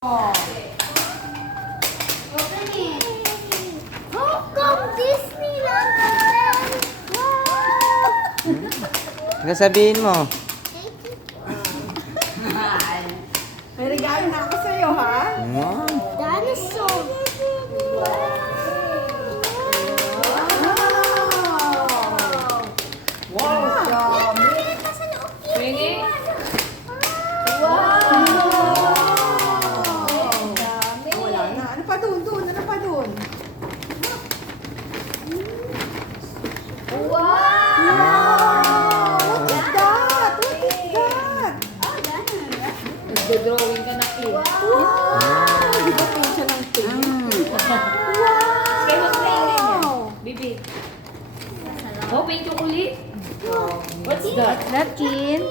Oh. Open it. Hong Kong Disneyland Hotel. Wow! Ano sabihin mo? Thank you. May regalo na ako sa'yo, ha? Dinosaur. Wow! Dami! Pwede? Wala na. Ano pa dun? Ano pa dun? What is that? What is that? Nagdo-drawing ka na eh. Wow! Di ba pin siya ng pin? Kaya mag-play na niya. Wow! Bibi. Oh, paint yung ulit. What's that? That kin?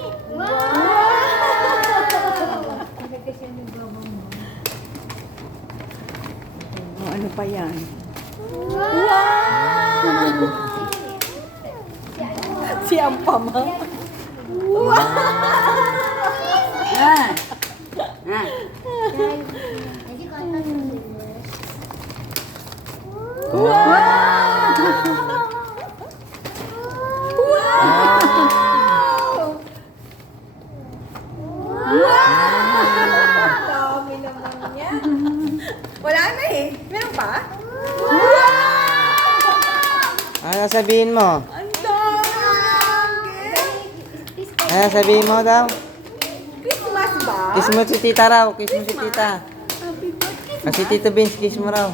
Oh, ano pa yan? Si Ampama. Dami naman niya. Wala na eh. Meron pa? Ano sabihin mo? Ang dami! Ano sabihin mo daw? Christmas ba? Kiss mo si tita raw. Kiss mo si tita. Happy birthday. Kasi Tito Vince, kiss mo raw.